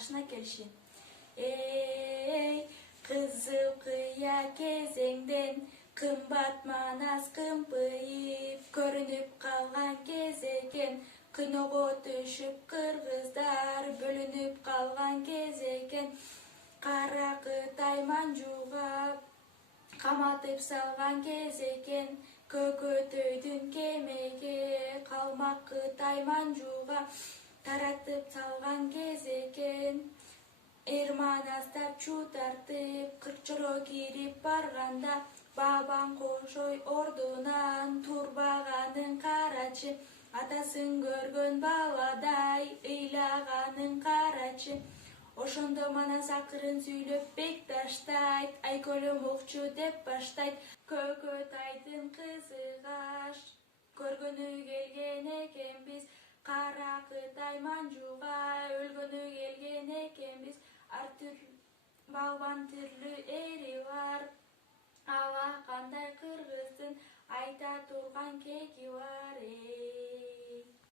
ашына келиши. Эй, кызыл кыя кезеңден кымбат манас кымпыйып көрүнүп калган кез экен. Кыйноого түшүп кыргыздар бөлүнүп калган кез экен. Кара Кытай Манжуга каматып салган кез экен. Көкөтөйдүн кемеге калмак Кытай Манжуга таратып салган кез экен. Эрманастар чуу тартып Кырчоро кирип барганда Бабаң Кошой ордунан турбаганын карачы. Атасын көргөн баладай ыйлаганын карачы. Ошондо Манас акырын сүйлөп бек таштайт. Айкөлөм окчу деп баштайт. Көкөтайдын кызыгаш көргөнү келген экенбиз. Кара Кытай Манжуга өлгөнү келген экенбиз. Балбан тирлүү